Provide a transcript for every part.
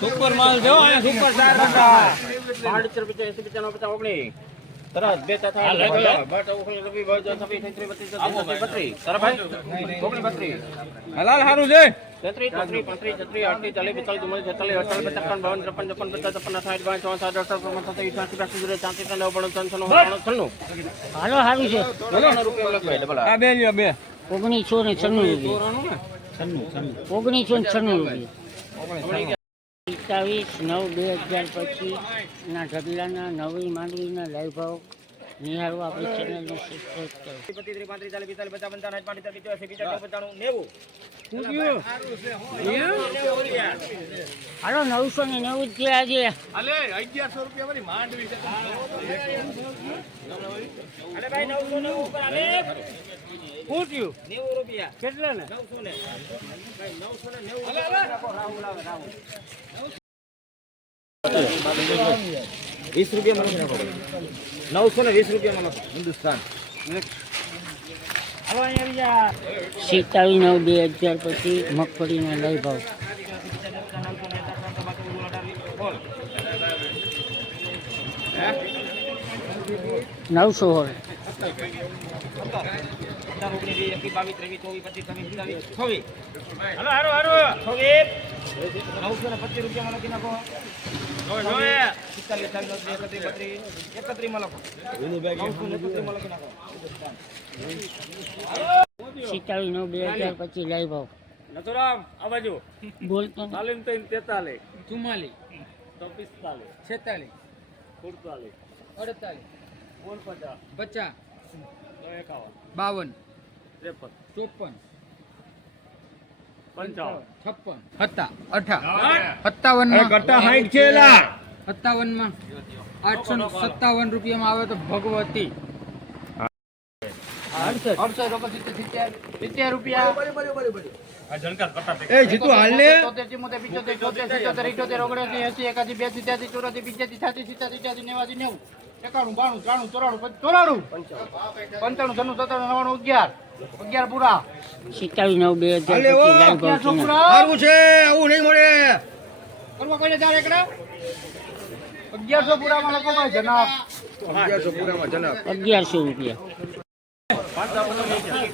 Super માલ જો અહીંયા સુપર ચાર હતા પાંચ રૂપિયા એસી પચાસ પચાસ ઓગણી. તરત બે ચાર થાય. બટ ઓગણી રવિ ભાઈ છવ્વીસ ત્રીસ બત્રીસ ચોત્રીસ બત્રીસ. તારા ભાઈ? ઓગણીસ બત્રીસ. હલાલ સારું છે. તેત્રીસ ચોત્રીસ પાંત્રીસ છત્રીસ અડતીસ ચાલીસ પિસ્તાલીસ ચુમ્માલીસ છેતાલીસ અડતાલીસ પચાસ બાવન ત્રેપન ચોપન પચાસ છપ્પન સાઠ બાવીસ ચોસઠ અડસઠ ઓગણસત્તર ઇઠ્યાસી બ્યાસી ત્રેસઠ ચાંત્રીસ નવ બાણું ત્રણસો નવ હાલો સારું છે. રૂપિયા બે બે. ઓગણીસો ને છન્નું રૂપિયા. ઓગણીસો ને છન્નું રૂપિયા. પિસ્તાવીસ નવ બે હજાર પછી ના ઢગલાના નવી માંડવીના લાઈવ ભાવ નિહાળવા આપણી ચેનલને સબસ્ક્રાઈબ કરો. હાલો નવસો ને નેવું જ છે આજે. અરે ભાઈ નવસો નેવું ઉપર હાલે શું થયું? નેવું રૂપિયા. કેટલા ને નવસો ને. નવસો ને નેવું રાહુલ આવે રાહુલ. વીસ રૂપિયા મને નાખો નવસો ને વીસ રૂપિયા મને હિન્દુસ્તાન. સિત્તાવીસ નવ બે હજાર પછી મગફળીના લઈ ભાવ. નવસો હોય નવસો ને પચીસ રૂપિયા લખી નાખો પિસ્તાલીસ ચાલીસ એકત્રીસ બત્રીસ એકત્રીસમાં લખો નવસો ને એકત્રીસ લખી નાખો નવ બે હજાર પચીસ લાઈવ ભાવ નથુરામ આ બાજુ બોલતો. તાલીમ ત્રણ તેતાલીસ ચુમ્માલીસ તો પિસ્તાલીસ છેતાલીસ સુડતાલીસ અડતાલીસ ઓન પચાસ બાવન ત્રેપન ચોપન છપ્પન. સત્તા. અઠા. સત્તાવન કરતા હાઈટ છે સત્તાવનમાં આઠસો ને સત્તાવન રૂપિયામાં આવે તો ભગવતી. પંચાણું. સત્તાણું નવાણું અગિયાર. અગિયાર પૂરા. સિત્તાવીસ નવ બે હાલે સારું છે આવું નહીં મળે. કરવા કોઈને ચાર એકડા? અગિયારસો પૂરામાં લખો ભાઈ જનાબ. અગિયારસો પૂરામાં જનાબ. અગિયારસો રૂપિયા.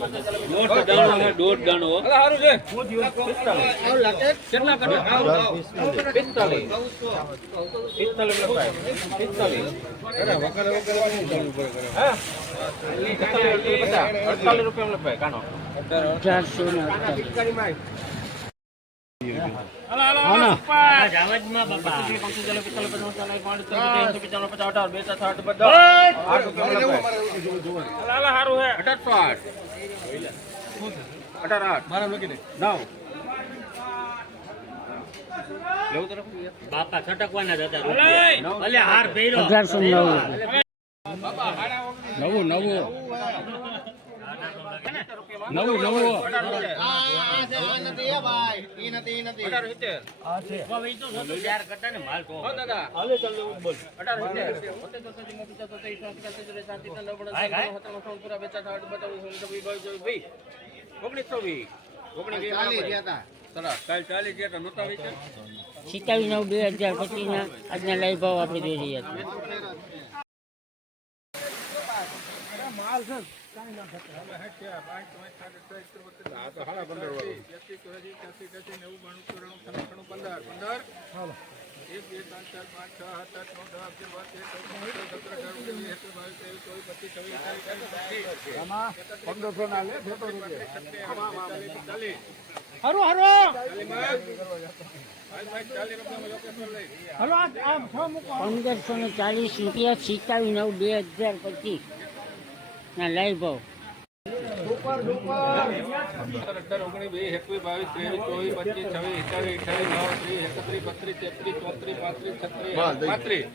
દોઢ દાણો સારું છે કેટલા કરો પિસ્તાલીસ. પિસ્તાલીસ પિસ્તાલીસ અડતાલીસ. રૂપિયા ને અડતાલીસ સારું હે અઢારસો આઠ અઢાર આઠ મારા લખી દે નવ. બાપા છટકવાના જ હતા હાર નવ નવું. નવું નવું. નવું અઢાર સિત્તેર યાર કરતા ને માલ તો દાદા હાલે ચાલ બોલ અઢાર સિત્તેર ઓતેર ચોસઠ ચુમ્મો પચાસ ચોસઠ ઈઠોતેર એકાસી ત્રીસ સાતત્રીસ નવ્વાણું સત્તાણું અઠ્ઠાણું સત્તાણું પૂરા બેચાસ આઠ બત્રીસ ઓગણીસ વીસ બાવીસ ચોવીસ વીસ ઓગણીસ ચોવીસ ઓગણીસ વીસ સરસ કાલ ચાલી ગયા નહોતા વિચાર સિત્તાવીસ નવ બે હજાર પચીસના આજના લાઈવ ભાવ આપણે જોઈ રહ્યા છીએ પંદરસો ને ચાલીસ રૂપિયા સિત્તાવીસ નવ બે હજાર પચીસ. ના લાઈવ ભાવ અઢાર ઓગણીસ વીસ એકવીસ બાવીસ ત્રેવીસ ચોવીસ પચીસ છવ્વીસ અઠ્યાવીસ અઠ્યાવીસ નવ ત્રીસ એકત્રીસ બત્રીસ તેત્રીસ ચોત્રીસ પાંત્રીસ છત્રીસ પાંત્રીસ.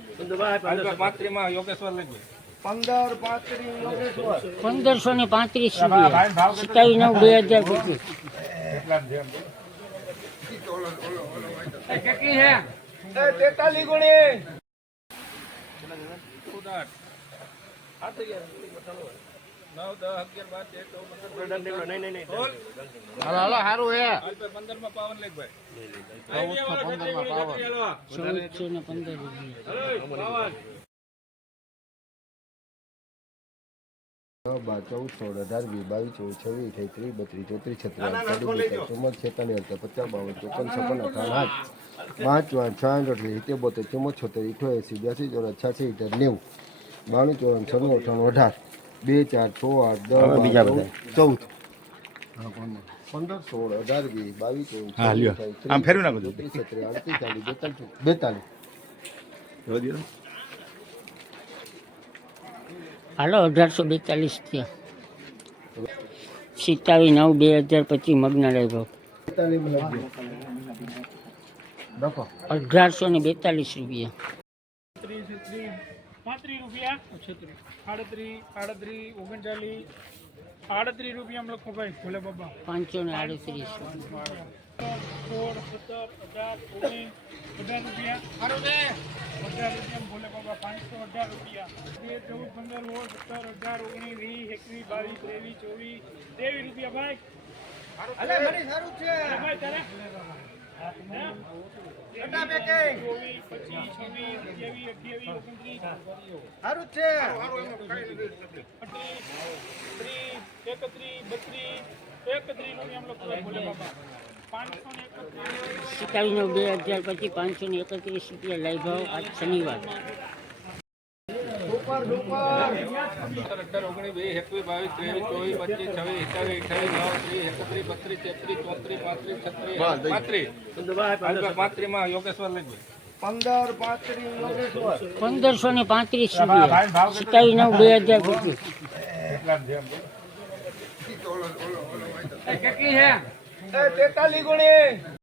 પાંત્રીસ યોગેશ્વર લખી પંદર પાંત્રીસ યોગેશ્વર. પંદરસો ને પાંત્રીસ રૂપિયા નવ બે હજાર પચીસ કેટલી છે? તેતાલીસ ગુણી. નવ દસ અગિયાર બાર તેર ચૌદ સારું હે. પાવન લેખ ભાઈ. પંદર રૂપિયા. બાર ચૌદ સોળ અઢાર વીસ બાવીસ ચોવીસ છવ્વીસ અઠાવીસ ત્રીસ બત્રીસ ચોત્રીસ છત્રીસ અડતાલીસ છેતાલીસ હજાર પચાસ બાવન ચોપન છપ્પન અઠાવન આઠ પાંચ પાંચ છ આઠ અઠાવીસ સિત્તેર બોતેર ચુમ્મોતેર છોતેર એસી બ્યાસી ચોરાસ છ્યાસી ઇઠ્યોતેર નેવું બાણું ચોરાણું છન્નું અઠાણું અઢાર. બે ચાર છ આઠ દસ બીજા બધા. ચૌદ. પંદર સોળ અઢાર વીસ બાવીસ ચોવીસ આમ ફેરવી નાખો ચોત્રીસ છત્રીસ અડતીસ ચાલીસ બેતાલીસ બેતાલીસ. હાલો અઢારસો બેતાલીસ થયા. સિત્તાવીસ નવ બે હજાર પચીસ મગના લખો અઢારસો ને બેતાલીસ રૂપિયા. પાંત્રીસ રૂપિયા. છત્રીસ. આડત્રીસ આડત્રીસ ઓગણચાલીસ. આડત્રીસ રૂપિયા લખો ભાઈ ભોલે બાબા. પાંચસો ને આડત્રીસ. સોળ સત્તર અઢાર ઓગણીસ અઢાર રૂપિયા. અઢાર રૂપિયા ભોલે બાબા પાંચસો અઢાર રૂપિયા. બે ચૌદ પંદર સોળ સત્તર અઢાર ઓગણીસ વીસ એકવીસ બાવીસ ત્રેવીસ ચોવીસ ત્રેવીસ રૂપિયા ભાઈ. અરે ભાઈ સારું છે. અઠ્યાવીસ ઓગણત્રીસ સારું છે. ને નવ બે હજાર પછી પાંચસો ને એકત્રીસ રૂપિયા લઈ આજ શનિવાર. અઢાર ઓગણીસ વીસ એકવીસ બાવીસ ત્રેવીસ ચોવીસ પચીસ છવ્વીસ સત્યાવીસ અઠ્યાવીસ નવ ત્રીસ એકત્રીસ બત્રીસ તેત્રીસ ચોત્રીસ પાંત્રીસ છત્રીસ પાંત્રીસ પાંત્રીસમાં યોગેશ્વર યોગેશ્વર પંદરસો ને પાંત્રીસ રૂપિયા. નવ બે હજાર પચીસ તેતાલીસ ગુણી.